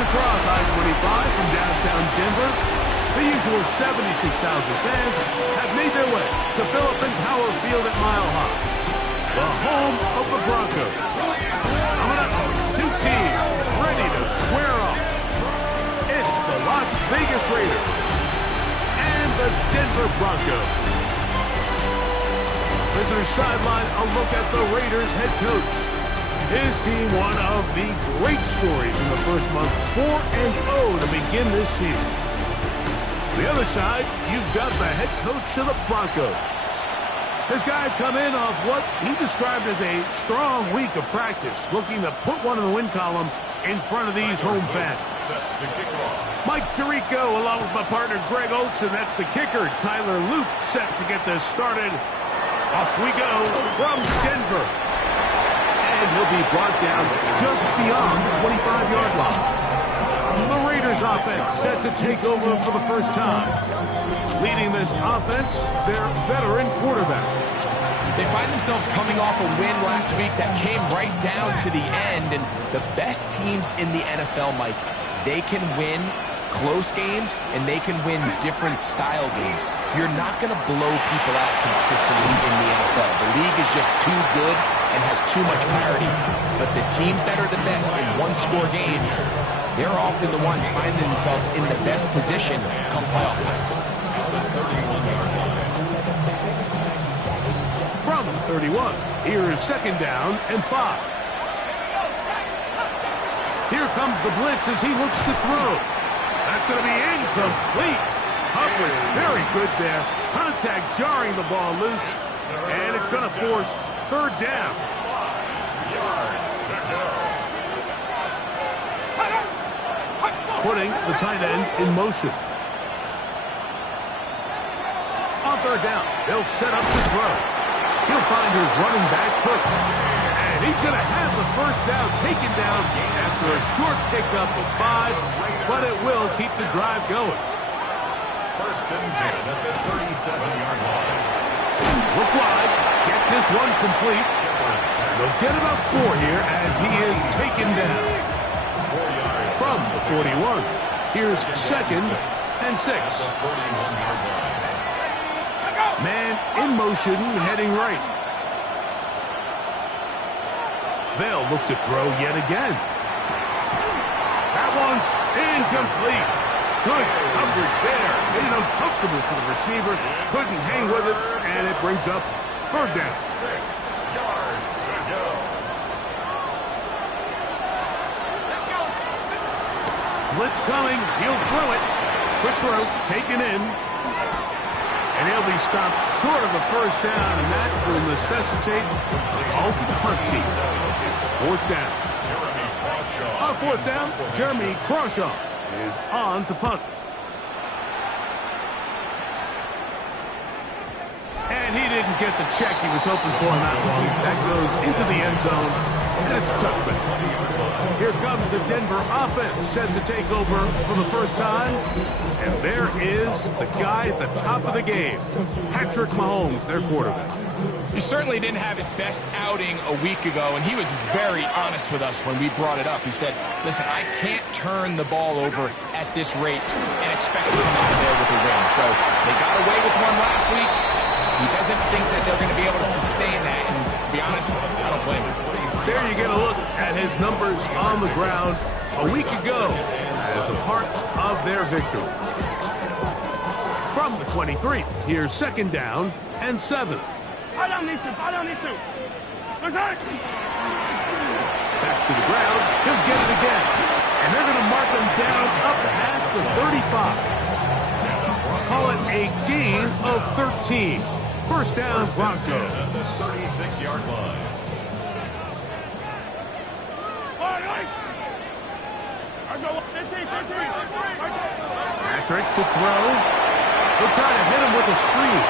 across I-25 from downtown Denver, the usual 76,000 fans have made their way to Phillips Power Field at Mile High, the home of the Broncos. Coming up, two teams ready to square off. It's the Las Vegas Raiders and the Denver Broncos. Visitor sideline, a look at the Raiders head coach. His team, one of the great stories in the first month, 4-0 to begin this season. The other side, you've got the head coach of the Broncos. His guys come in off what he described as a strong week of practice, looking to put one in the win column in front of these home fans. Mike Tirico, along with my partner Greg Olson, that's the kicker. Tyler Loop set to get this started. Off we go from Denver. And he'll be brought down just beyond the 25-yard line. The Raiders offense set to take over for the first time. Leading this offense, their veteran quarterback. They find themselves coming off a win last week that came right down to the end. And the best teams in the NFL, Mike, they can win close games and they can win different style games. You're not going to blow people out consistently in the NFL. The league is just too good and has too much parity. But the teams that are the best in one-score games, they're often the ones finding themselves in the best position come playoff time. From 31, here's second down and 5. Here comes the blitz as he looks to throw. That's going to be incomplete. Hubbard, very good there. Contact jarring the ball loose, and it's going to force third down. Putting the tight end in motion. On third down, they'll set up to throw. He'll find his running back, Cook. And he's going to have the first down taken down after a short pickup of 5, but it will keep the drive going. First and 10 at the 37-yard line. Look wide. Get this one complete. They'll get it up 4 here as he is taken down. From the 41, here's second and 6. Man in motion, heading right. They'll look to throw yet again. That one's incomplete. Good coverage there. Made it uncomfortable for the receiver. Couldn't hang with it, and it brings up third down. 6 yards to go. Blitz coming. He'll throw it. Quick throw, taken in. And he'll be stopped short of a first down, and that will necessitate a call for the punt team. It's fourth down. On fourth down, Jeremy Crawshaw is on to punt. And he didn't get the check he was hoping for on that one. That goes into the end zone, and it's touchback. Here comes the Denver offense set to take over for the first time. And there is the guy at the top of the game, Patrick Mahomes, their quarterback. He certainly didn't have his best outing a week ago, and he was very honest with us when we brought it up. He said, listen, I can't turn the ball over at this rate and expect to come out of there with a win. So they got away with one last week. He doesn't think that they're going to be able to sustain that, and to be honest, I don't blame him. There you get a look at his numbers on the ground a week ago as a part of their victory. From the 23, here's second down and 7. Back to the ground, he'll get it again. And they're going to mark him down up past the 35. Call it a gain of 13. First down, Broncos. 36-yard line. Patrick to throw. He'll try to hit him with a screen.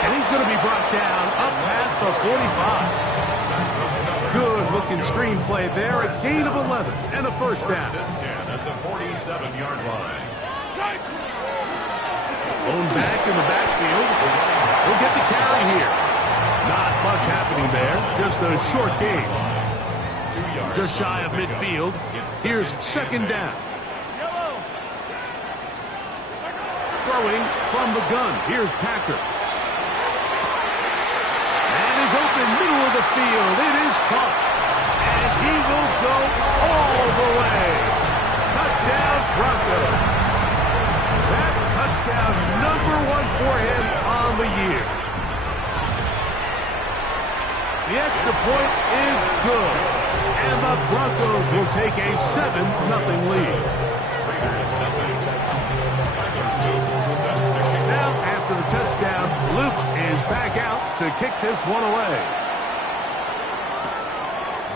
And he's going to be brought down up past the 45. Good-looking screen play there. A gain of 11 and a first down. First and 10 at the 47-yard line. Thrown back in the backfield. He'll get the carry here. Not much happening there. Just a short game. 2 yards. Just shy of midfield. Here's second down. Throwing from the gun. Here's Patrick. And is open middle of the field. It is caught. And he will go all the way. Touchdown Broncos. That touchdown #1 for him on the year. The extra point is good. And the Broncos will take a 7-0 lead. Now, after the touchdown, Luke is back out to kick this one away.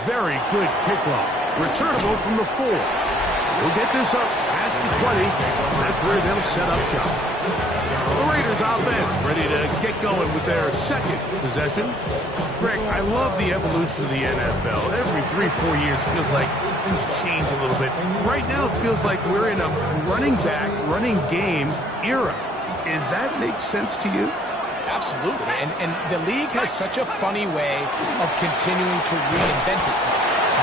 Very good kickoff. Returnable from the 4. We'll get this up past the 20. That's where they'll set up shop. The Raiders offense ready to get going with their second possession. Greg, I love the evolution of the NFL. Every 3-4 years feels like things change a little bit. Right now it feels like we're in a running back, running game era. Does that make sense to you? Absolutely. And the league has such a funny way of continuing to reinvent itself.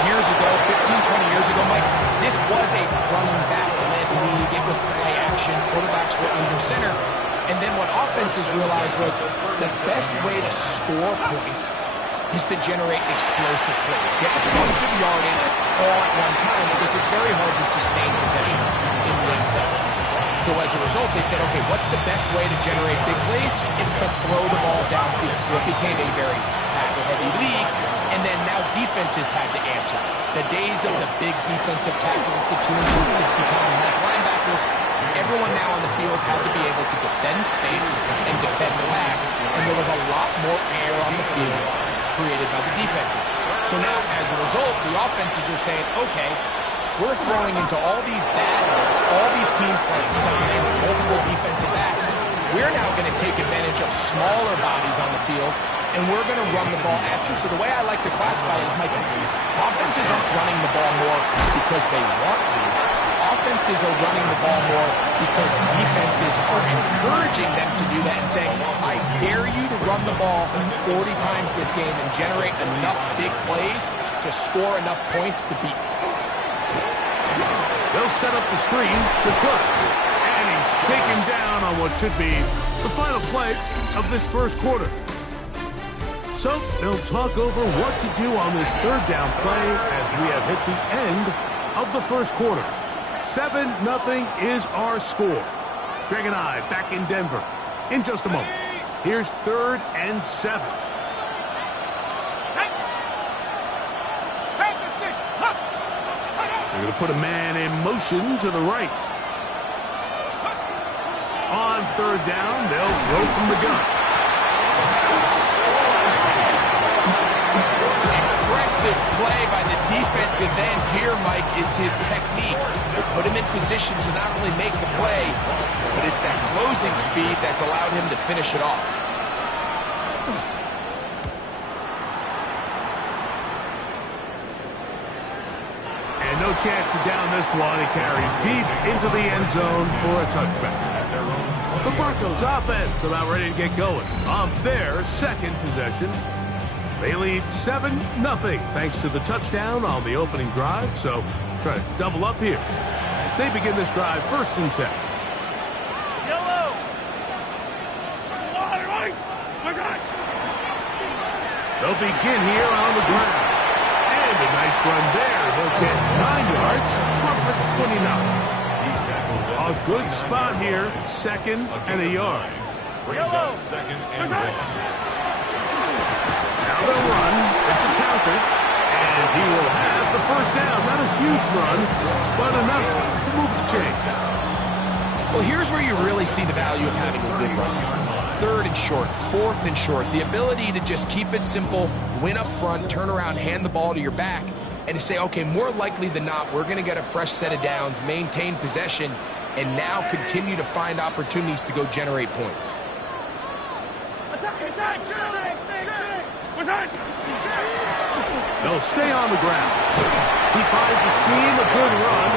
Years ago, 15, 20 years ago, Mike, this was a running back-led league. It was play action. Quarterbacks were under center. And then what offenses realized was the best way to score points is to generate explosive plays. Get a bunch of yardage all at one time because it's very hard to sustain possessions in the NFL. So as a result, they said, okay, what's the best way to generate big plays? It's to throw the ball downfield. So it became a very pass-heavy league. And then now defenses had to answer. The days of the big defensive tackles, the 260-pound linebackers, everyone now on the field had to be able to defend space and defend the pass. And there was a lot more air on the field created by the defenses. So now, as a result, the offenses are saying, okay, we're throwing into all these bad looks, all these teams playing dime, multiple defensive backs. We're now going to take advantage of smaller bodies on the field, and we're going to run the ball at you. So the way I like to classify it is, Mike, offenses aren't running the ball more because they want to. Offenses are running the ball more because defenses are encouraging them to do that and saying, I dare you to run the ball 40 times this game and generate enough big plays to score enough points to beat me. They'll set up the screen to Cook. And he's taken down on what should be the final play of this first quarter. So they'll talk over what to do on this third down play as we have hit the end of the first quarter. 7-0 is our score. Greg and I back in Denver in just a moment. Here's 3rd and 7. They're going to put a man in motion to the right. On 3rd down, they'll throw from the gun. Impressive play by the defensive end here, Mike. It's his technique. They put him in position to not only make the play, but it's that closing speed that's allowed him to finish it off. And no chance to down this one. It carries deep into the end zone for a touchback. The Broncos offense about ready to get going on their second possession. They lead 7-0 thanks to the touchdown on the opening drive. So try to double up here as they begin this drive 1st and 10. They'll begin here on the ground. And a nice run there. They'll get 9 yards for the 29. A good spot here. 2nd and a yard. Second and 1. Now they'll run. It's a counter. And he will have the 1st down. Not a huge run, but enough to move the chains. Well, here's where you really see the value of having a good run. 3rd and short, 4th and short. The ability to just keep it simple, win up front, turn around, hand the ball to your back, and to say, okay, more likely than not, we're going to get a fresh set of downs, maintain possession, and now continue to find opportunities to go generate points. They'll stay on the ground. He finds a seam, a good run,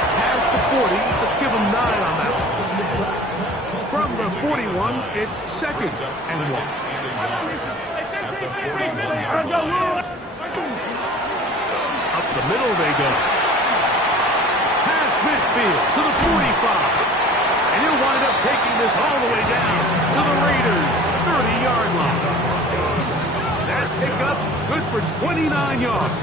up past the 40. Let's give him 9 on that one. From the 41, it's 2nd and 1. A the middle they go. Past midfield to the 45. And he'll wind up taking this all the way down to the Raiders' 30-yard line. That pickup good for 29 yards.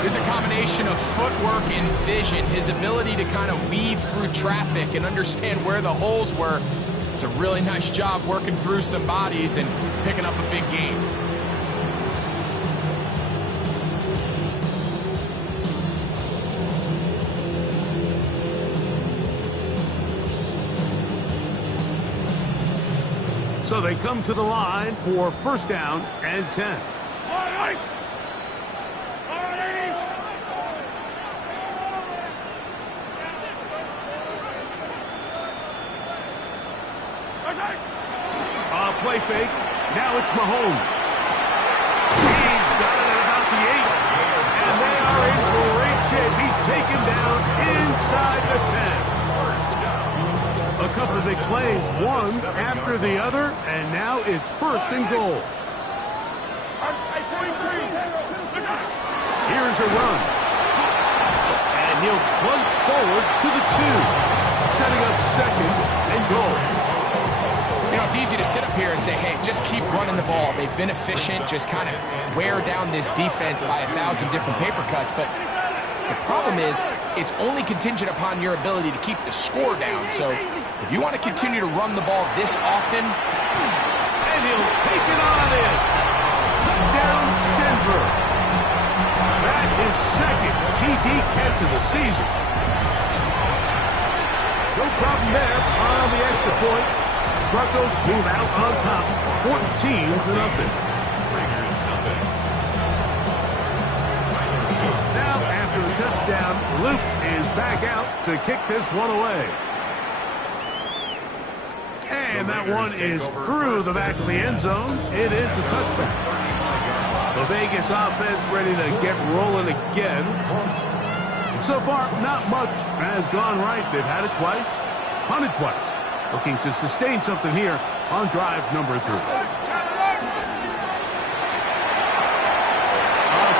There's a combination of footwork and vision, his ability to kind of weave through traffic and understand where the holes were. It's a really nice job working through some bodies and picking up a big gain. So they come to the line for first down and 10. Play fake. Now it's Mahomes. He's got it at about the 8. And they are in great shape. He's taken down inside the 10. A couple of big plays, one after the other, and now it's first and goal. Here's a run. And he'll plunge forward to the 2. Setting up second and goal. You know, it's easy to sit up here and say, hey, just keep running the ball. They've been efficient, just kind of wear down this defense by 1,000 different paper cuts. But the problem is, it's only contingent upon your ability to keep the score down. So if you want to continue to run the ball this often. And he'll take it on in. Touchdown, Denver. That is second TD catch of the season. No problem there on the extra point. Broncos move out on top, 14-0. Now, after the touchdown, Luke is back out to kick this one away. And that one is through the back of the end zone. It is a touchback. The Vegas offense ready to get rolling again. So far, not much has gone right. They've had it twice, punted twice. Looking to sustain something here on drive number 3. A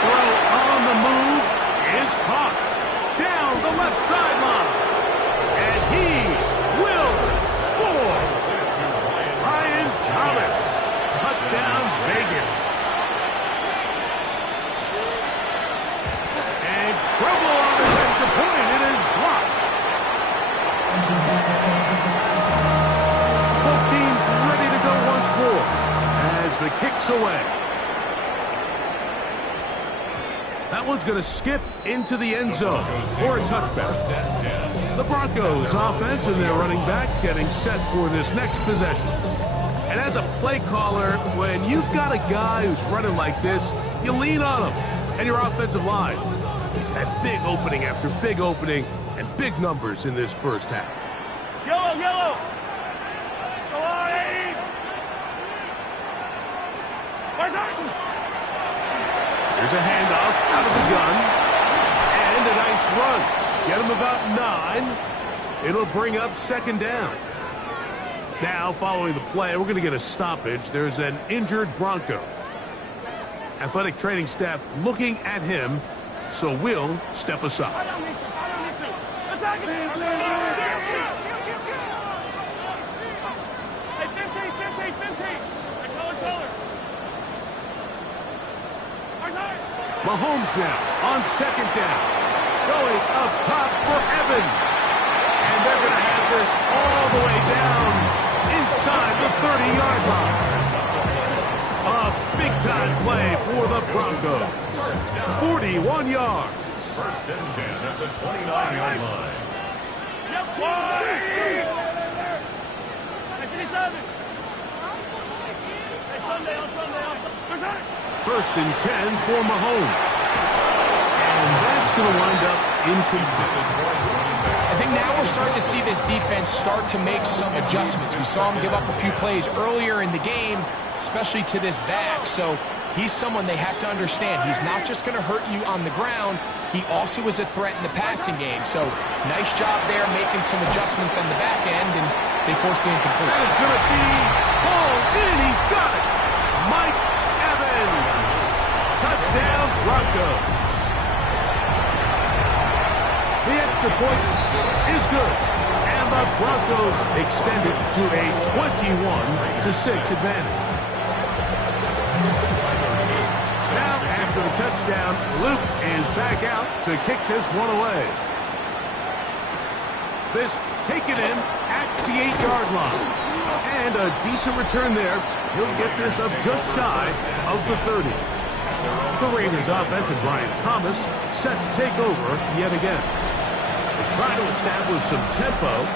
throw on the move is caught down the left sideline. And he will score. Ryan Thomas. Touchdown, Vegas. And trouble on this extra point. It is blocked. Both teams ready to go once more as the kick's away. That one's going to skip into the end zone for a touchback. The Broncos offense and their running back getting set for this next possession. And as a play caller, when you've got a guy who's running like this, you lean on him and your offensive line. He's had big opening after big opening and big numbers in this first half. Yellow, yellow! There's a handoff out of the gun. And a nice run. Get him about 9. It'll bring up second down. Now, following the play, we're going to get a stoppage. There's an injured Bronco. Athletic training staff looking at him, so we'll step aside. Mahomes now on second down. Going up top for Evans. And they're going to have this all the way down inside the 30-yard line. A big-time play for the Broncos. 41 yards. First and 10 at the 29-yard line. First and 10 for Mahomes. And that's going to wind up incomplete. I think now we're starting to see this defense start to make some adjustments. We saw him give up a few plays earlier in the game, especially to this back. So he's someone they have to understand. He's not just going to hurt you on the ground. He also is a threat in the passing game. So nice job there making some adjustments on the back end, and they forced the incomplete. That is going to be hauled in. He's got it. Mike Evans. Touchdown, Broncos. The extra point is good. And the Broncos extend it to a 21-6 advantage. Now, after the touchdown, Luke is back out to kick this one away. This taken in at the 8-yard line. And a decent return there. He'll get this up just shy of the 30. The Raiders offensive Brian Thomas set to take over yet again. They try to establish some tempo.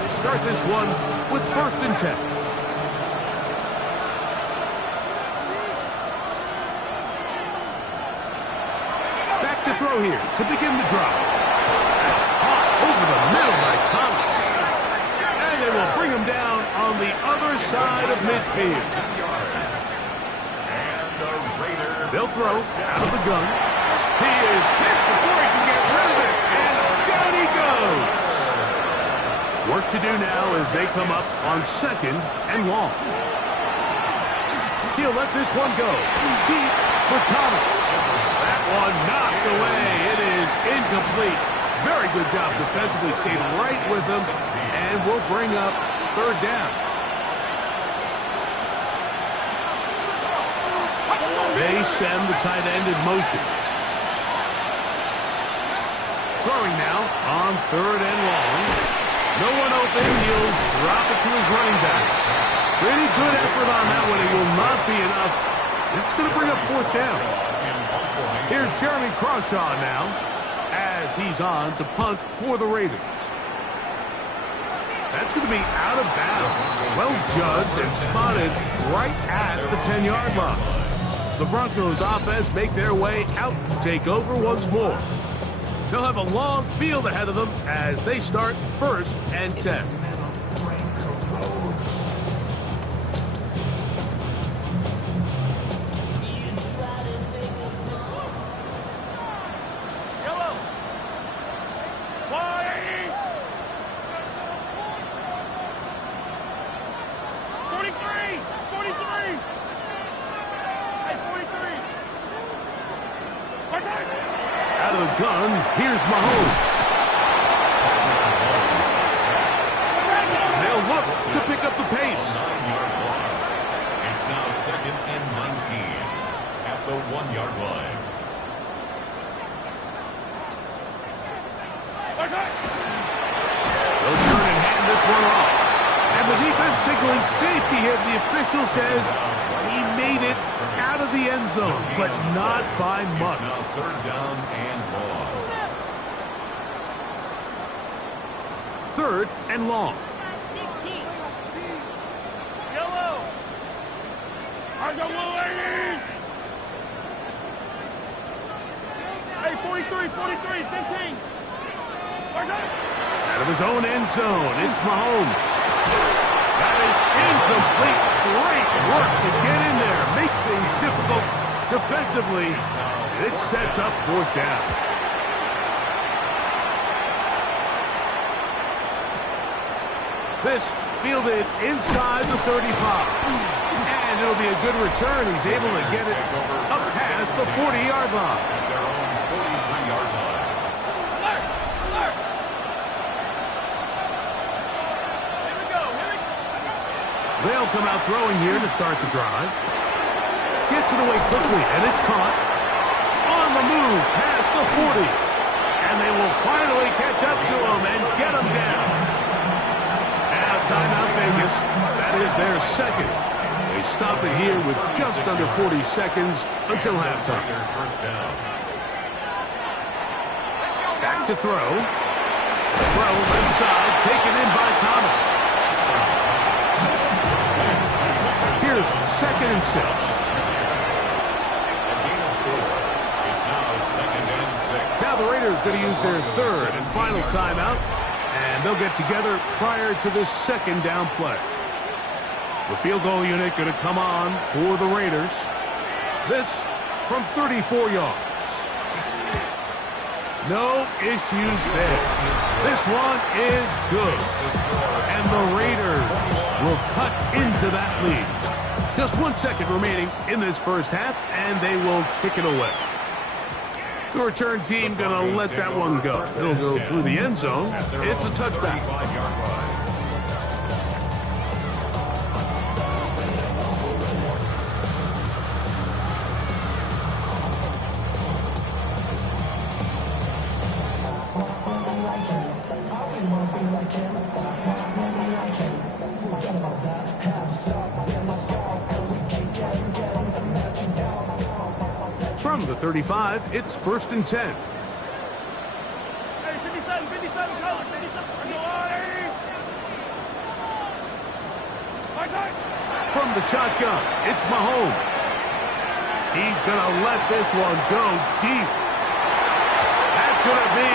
They start this one with 1st and 10. Back to throw here to begin the drive. That's caught over the middle by Thomas. And they will bring him down on the other side of midfield. They'll throw out of the gun. He is hit before he can get rid of it. And down he goes. Work to do now as they come up on 2nd and long. He'll let this one go. Deep for Thomas. That one knocked away. It is incomplete. Very good job defensively. Stayed right with them. And will bring up 3rd down. They send the tight end in motion. Throwing now on 3rd and long. No one open. He'll drop it to his running back. Pretty good effort on that one. It will not be enough. It's going to bring up 4th down. Here's Jeremy Crawshaw now as he's on to punt for the Raiders. That's going to be out of bounds. Well judged and spotted right at the 10-yard line. The Broncos offense make their way out to take over once more. They'll have a long field ahead of them as they start 1st and 10. Yellow. Wide. 43. 43. Out of the gun, here's Mahomes. They'll look to pick up the pace. 9-yard loss. It's now 2nd and 19 at the 1-yard line. They'll turn and hand this one off. And the defense signaling safety here. The official says he made it out of the end zone, but not by much. It's now 3rd down and long. 3rd and long. Yellow. On the lane. Hey, 43, 43, 15. Out of his own end zone, it's Mahomes. That is incomplete. Great work to get in there. Make things difficult defensively. It sets up 4th down. This fielded inside the 35. And it'll be a good return. He's able to get it up past the 40-yard line. Their own 43-yard line. They'll come out throwing here to start the drive. Gets it away quickly, and it's caught. On the move past the 40. And they will finally catch up to him and get him down. Now timeout Vegas. That is their 2nd. They stop it here with just under 40 seconds until halftime. Back to throw. Throw left side, taken in by Thomas. Here's 2nd and 6. Now the Raiders going to use their 3rd and final timeout, and they'll get together prior to this 2nd down play. The field goal unit going to come on for the Raiders. This from 34 yards. No issues there. This one is good. And the Raiders will cut into that lead. Just 1 second remaining in this first half, and they will kick it away. The return team going to let that one go. It'll go through the end zone. It's a touchback. From the 35, it's 1st and 10. Hey, 57, 57, color, 57. From the shotgun, it's Mahomes. He's going to let this one go deep. That's going to be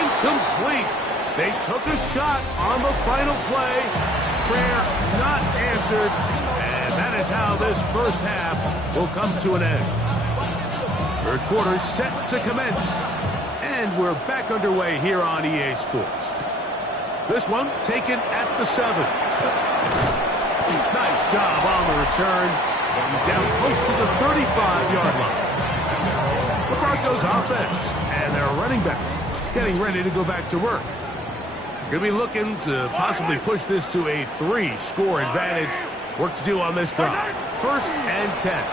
incomplete. They took a shot on the final play. Prayer not answered. And that is how this first half will come to an end. Third quarter set to commence. And we're back underway here on EA Sports. This one taken at the 7. Nice job on the return. He's down close to the 35-yard line. The Broncos offense and their running back getting ready to go back to work. Going to be looking to possibly push this to a 3-score advantage. Work to do on this drive. 1st and 10.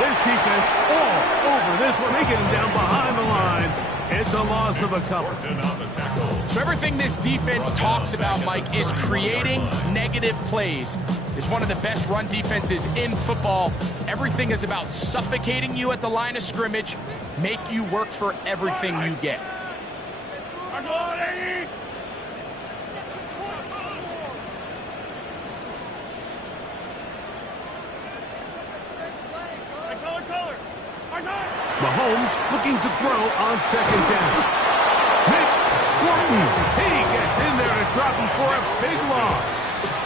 This defense all over this one. They get him down behind the line. It's a loss of a couple. So everything this defense talks about, Mike, is creating negative plays. It's one of the best run defenses in football. Everything is about suffocating you at the line of scrimmage, make you work for everything you get. Mahomes looking to throw on 2nd down. Nick Squirtin. He gets in there to drop him for a big loss.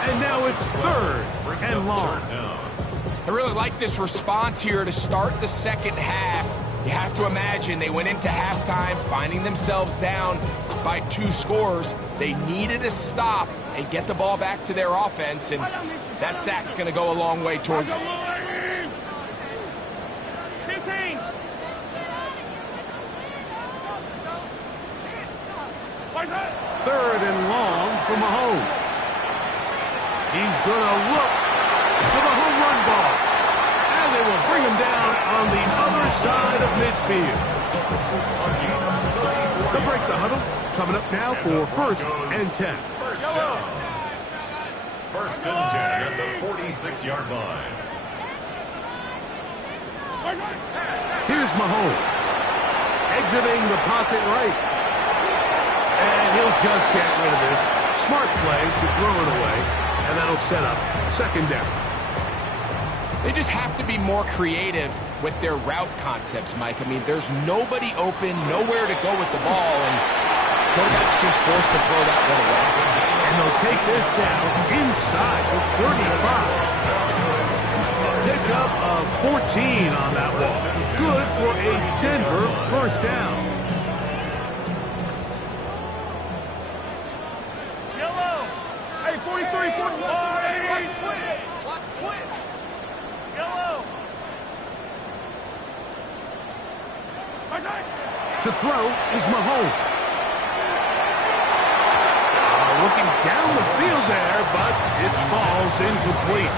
And now it's 3rd and long. I really like this response here to start the second half. You have to imagine they went into halftime finding themselves down by 2 scores. They needed a stop and get the ball back to their offense, and that sack's going to go a long way towards it. 15. Third and long for Mahomes. He's going to look for the home run ball. And they will bring him down on the other side of midfield. They'll break the huddle. Coming up now for 1st and 10. 1st and 10 at the 46-yard line. Here's Mahomes. Exiting the pocket right. And he'll just get rid of this. Smart play to throw it away. And that'll set up 2nd down. They just have to be more creative with their route concepts, Mike. I mean, there's nobody open, nowhere to go with the ball, and quarterback's just forced to throw that one away. And they'll take this down inside the 35. Pick up of 14 on that ball. Good for a Denver 1st down. Yellow. Hey, 43, 44. Watch twin. Yellow. To throw is Mahomes. Looking down the field there, but it falls incomplete.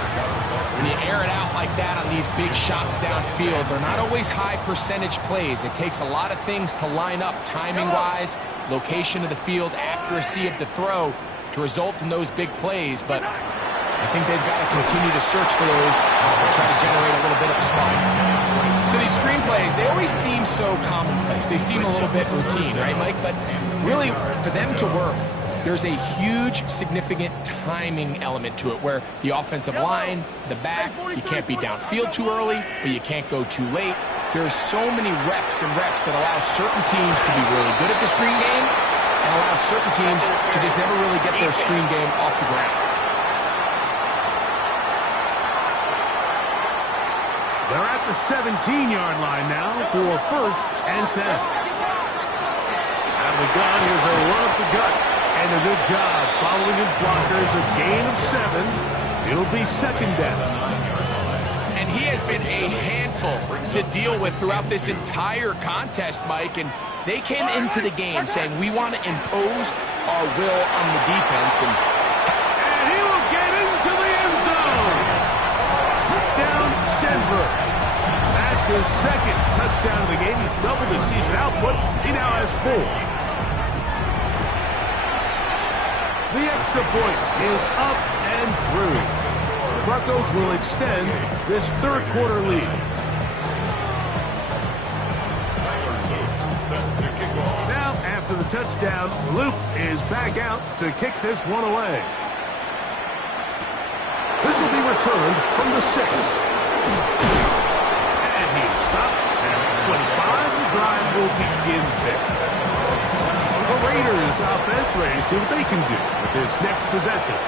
When you air it out like that on these big shots downfield, they're not always high percentage plays. It takes a lot of things to line up timing-wise, location of the field, accuracy of the throw to result in those big plays. But I think they've got to continue to search for those and try to generate a little bit of a spot. So these screen plays, they always seem so commonplace. They seem a little bit routine, right, Mike? But really, for them to work, there's a huge, significant timing element to it where the offensive line, the back, you can't be downfield too early, but you can't go too late. There's so many reps and reps that allow certain teams to be really good at the screen game and allow certain teams to just never really get their screen game off the ground. They're at the 17-yard line now for 1st and 10. Out of the gun, here's a run up the gut. And a good job following his blockers. A gain of 7. It'll be 2nd down. And he has been a handful to deal with throughout this entire contest, Mike. And they came into the game saying, we want to impose our will on the defense. And he will get into the end zone. Touchdown, Denver. That's his second touchdown of the game. He's doubled his season output. He now has 4. The extra point is up and through. The Broncos will extend this third quarter lead. Now, after the touchdown, Luke is back out to kick this one away. This will be returned from the 6. And he's stopped at 25. The drive will begin there. The Raiders offense ready to see what they can do with this next possession.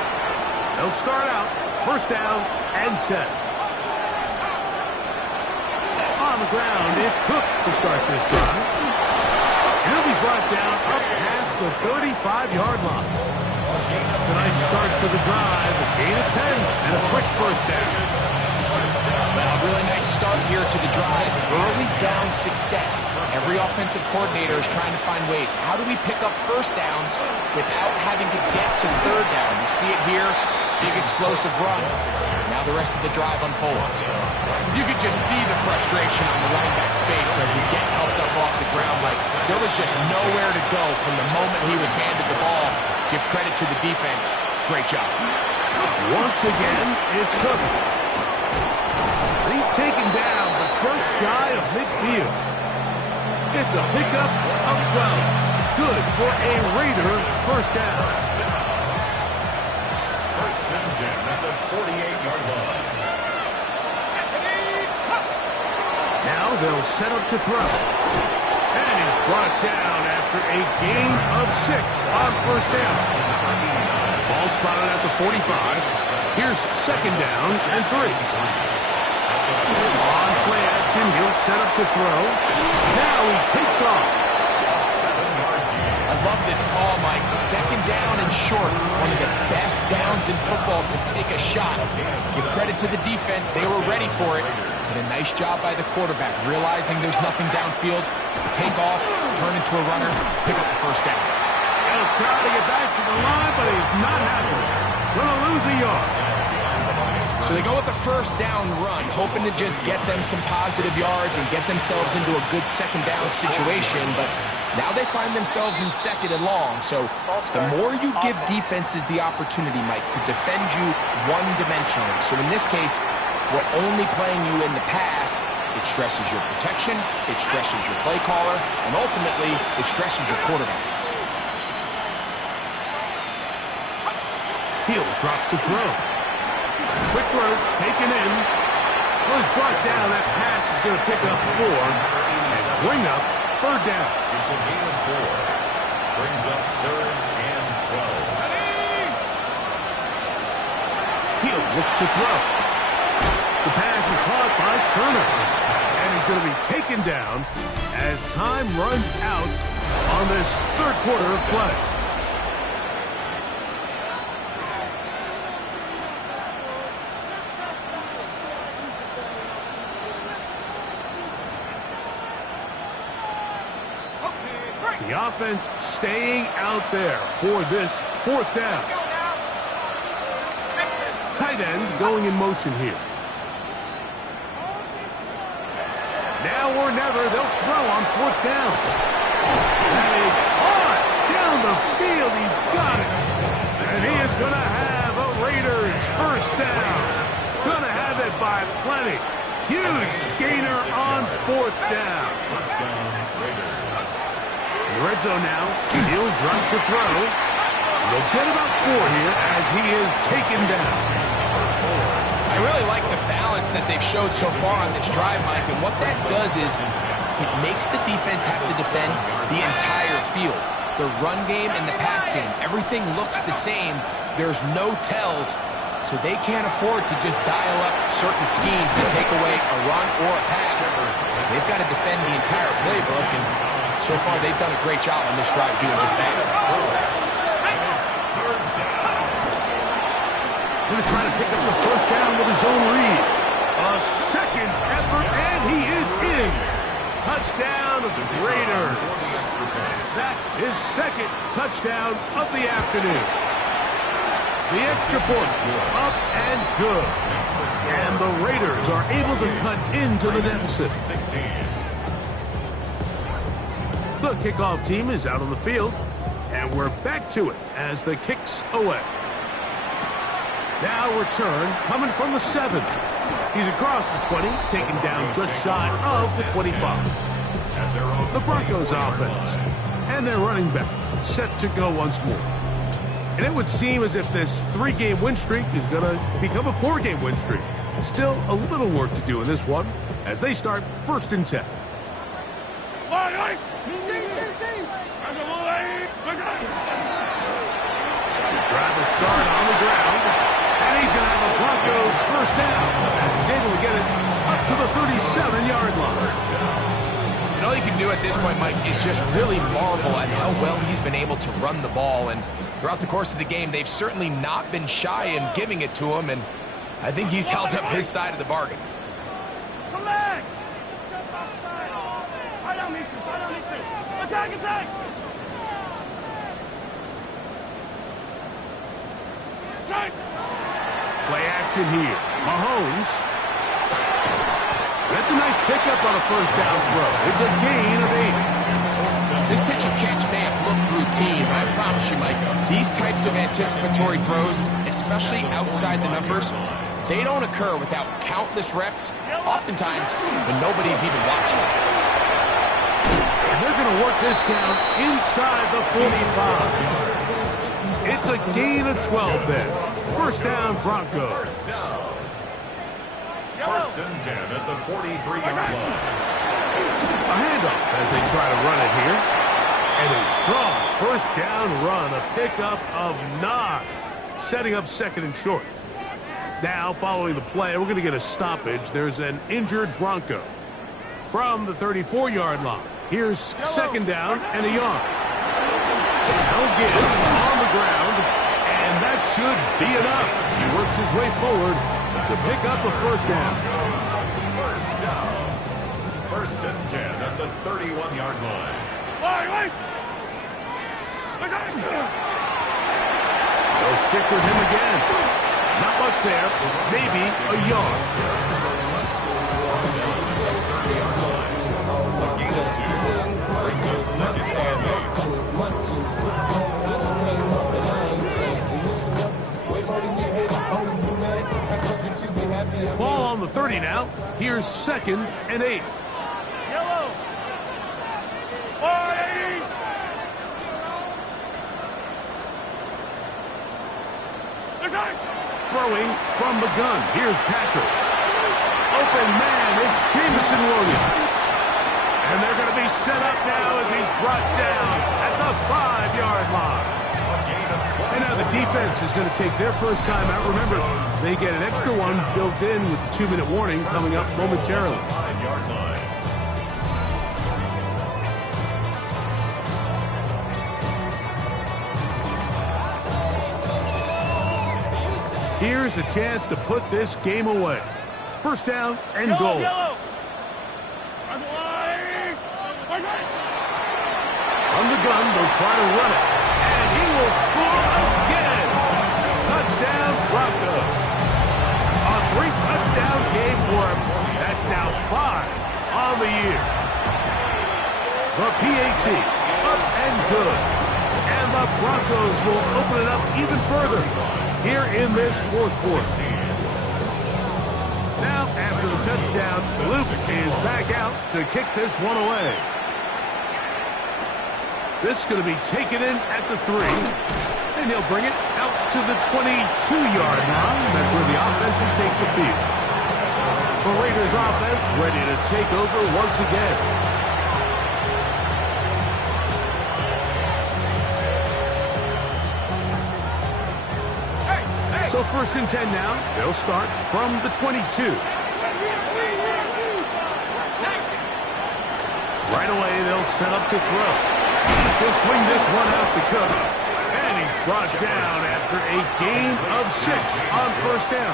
They'll start out first down and 10. On the ground, it's Cook to start this drive. And he'll be brought down up past the 35-yard line. It's a nice start to the drive. A gain of 10 and a quick first down. A really nice start here to the drive. Early down success. Every offensive coordinator is trying to find ways. How do we pick up first downs without having to get to third down? We see it here. Big explosive run. Now the rest of the drive unfolds. You could just see the frustration on the running back's face as he's getting helped up off the ground. Like there was just nowhere to go from the moment he was handed the ball. Give credit to the defense. Great job. Once again, it's Cook. He's taken down, but just shy of midfield. It's a pickup of 12. Good for a Raider first down. First and 10 at the 48-yard line. Now they'll set up to throw. And he's brought down after a gain of 6 on first down. Ball spotted at the 45. Here's second down and 3. On play action, he'll set up to throw. Now he takes off. I love this call, Mike. Second down and short. One of the best downs in football to take a shot. Give credit to the defense. They were ready for it. And a nice job by the quarterback, realizing there's nothing downfield. Take off, turn into a runner, pick up the first down. He'll try to get back to the line, but he's not happening. Gonna lose a yard. So they go with the first down run, hoping to just get them some positive yards and get themselves into a good second down situation. But now they find themselves in second and long. So the more you give defenses the opportunity, Mike, to defend you one-dimensionally. So in this case, we're only playing you in the pass. It stresses your protection, it stresses your play caller, and ultimately, it stresses your quarterback. He'll drop to throw. Quick throw, taken in. Was brought down. That pass is going to pick up 4 and bring up third down. It's a gain of 4. Brings up third and 12. He'll look to throw. The pass is caught by Turner. And he's going to be taken down as time runs out on this third quarter of play. The offense staying out there for this fourth down. Tight end going in motion here. Now or never, they'll throw on fourth down. That is hard down the field. He's got it. And he is going to have a Raiders first down. Going to have it by plenty. Huge gainer on fourth down. First down, Raiders. In the red zone now, he'll drop to throw. They'll get about 4 here as he is taken down. I really like the balance that they've showed so far on this drive, Mike, and what that does is it makes the defense have to defend the entire field. The run game and the pass game, everything looks the same. There's no tells, so they can't afford to just dial up certain schemes to take away a run or a pass. They've got to defend the entire playbook, and so far they've done a great job on this drive doing just that. Going to try to pick up the first down with his own read. A second effort, and he is in. Touchdown of the Raiders. That is second touchdown of the afternoon. The extra point, up and good. And the Raiders are able to cut into the deficit. 16. The kickoff team is out on the field, and we're back to it as the kick's away. Now return coming from the 7. He's across the 20, taken down just shy of the 25. The Broncos offense and their running back set to go once more. And it would seem as if this 3-game win streak is going to become a 4-game win streak. Still a little work to do in this one as they start 1st and 10. Driver start on the ground, and he's going to have a Broncos 1st down as he's able to get it up to the 37-yard line. And all you can do at this point, Mike, is just really marvel at how well he's been able to run the ball. And throughout the course of the game, they've certainly not been shy in giving it to him, and I think he's held up his side of the bargain. Come back! Attack, attack! Play action here. Mahomes. That's a nice pickup on a 1st down throw. It's a gain of 8. This pitch and catch may have looked routine, but I promise you, Mike, these types of anticipatory throws, especially outside the numbers, they don't occur without countless reps, oftentimes when nobody's even watching. And they're going to work this down inside the 45. It's a gain of 12 then. 1st down, Broncos. 1st and 10 at the 43-yard line. A handoff as they try to run it here. And a strong 1st down run, a pickup of 9, setting up 2nd and short. Now, following the play, we're going to get a stoppage. There's an injured Bronco. From the 34-yard line, here's 2nd down and a yard. Now again, on the ground, and that should be enough. He works his way forward to pick up a 1st down. 1st down. 1st and 10 at the 31-yard line. They'll stick with him again. Not much there, maybe a yard. A gain of 2 brings up 2nd and 8. Ball on the 30 now. Here's 2nd and 8. Yellow. 480. Throwing from the gun. Here's Patrick. Open man. It's Jameson Williams. And they're going to be set up now as he's brought down at the 5-yard line. And now the defense is going to take their 1st time out. Remember, they get an extra one built in with the 2-minute warning coming up momentarily. 5-yard line. Here's a chance to put this game away. 1st down and goal. On the gun, they'll try to run it. And he will score again. Touchdown, Broncos. A 3-touchdown game for him. That's now 5 on the year. The PAT, up and good. And the Broncos will open it up even further here in this 4th quarter. Now, after the touchdown, Luke is back out to kick this one away. This is going to be taken in at the 3, and he'll bring it out to the 22-yard line. That's where the offense will take the field. The Raiders offense ready to take over once again. So 1st and 10 now. They'll start from the 22. Right away, they'll set up to throw. He'll swing this one out to Cook. And he's brought down after a gain of 6 on 1st down.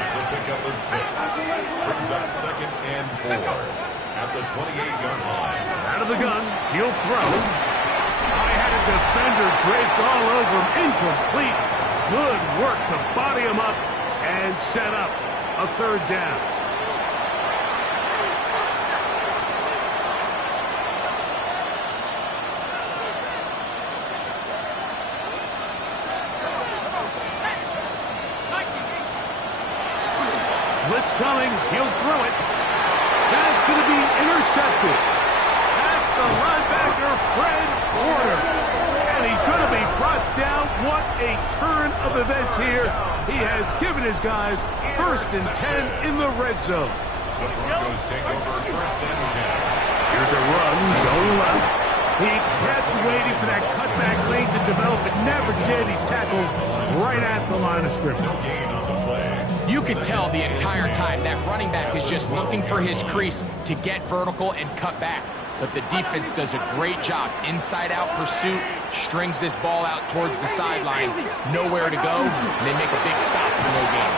It's a pickup of 6. Brings up 2nd and 4 at the 28-yard line. Out of the gun, he'll throw. I had a defender draped all over him. Incomplete. Good work to body him up and set up a 3rd down. Blitz coming. He'll throw it. That's going to be intercepted. That's the linebacker, Fred Warner. And he's going to be brought down. What a turn of events here. He has given his guys 1st and 10 in the red zone. The Broncos take over 1st and 10. Here's a run, going left. He kept waiting for that cutback lane to develop. It never did. He's tackled right at the line of scrimmage. Gain on the play. You can tell the entire time that running back is just looking for his crease to get vertical and cut back. But the defense does a great job. Inside-out pursuit, strings this ball out towards the sideline. Nowhere to go, and they make a big stop for no gain.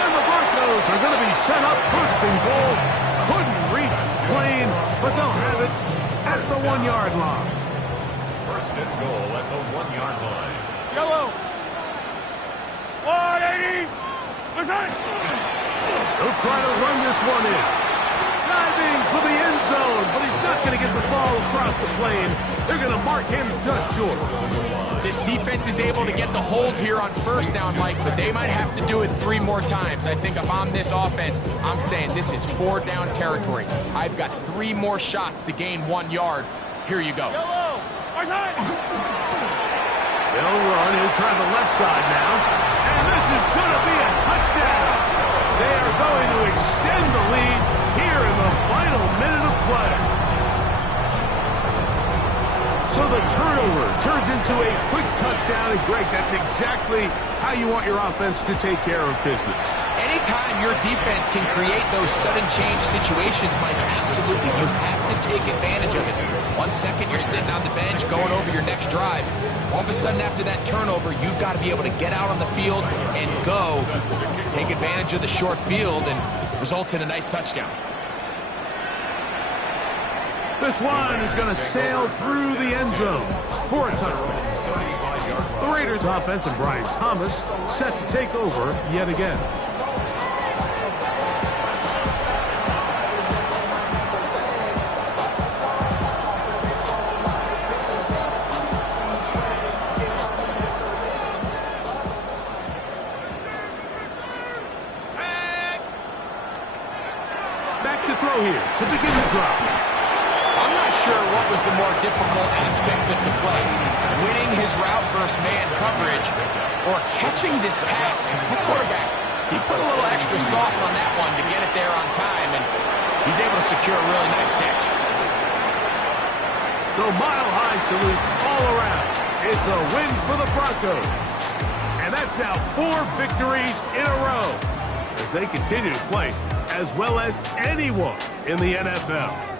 And the Broncos are going to be set up 1st and goal. Couldn't reach the plane, but they'll have it at the 1-yard line. 1st and goal at the 1-yard line. Yellow. 180. They'll try to run this one in. Diving for the end zone, but he's not going to get the ball across the plane. They're going to mark him just short. This defense is able to get the hold here on 1st down, Mike, but they might have to do it 3 more times. I think if I'm this offense, I'm saying this is 4th down territory. I've got 3 more shots to gain 1 yard. Here you go. Yellow. Our side. They'll run. He'll try the left side now. And this is going to be a touchdown. They are going to extend the lead here in the final minute of play. So the turnover turns into a quick touchdown. And, Greg, that's exactly how you want your offense to take care of business. Anytime your defense can create those sudden change situations, Mike, absolutely, you have to take advantage of it. 1 second, you're sitting on the bench going over your next drive. All of a sudden, after that turnover, you've got to be able to get out on the field and go. Take advantage of the short field and results in a nice touchdown. This one is going to sail through the end zone for a touchdown. The Raiders offense and Brian Thomas set to take over yet again. Back to throw here to begin the drive. I'm not sure what was the more difficult aspect of the play, winning his route versus man coverage or catching this pass, because the quarterback, he put a little extra sauce on that one to get it there on time, and he's able to secure a really nice catch. So mile-high salutes all around. It's a win for the Broncos. And that's now 4 victories in a row as they continue to play as well as anyone in the NFL.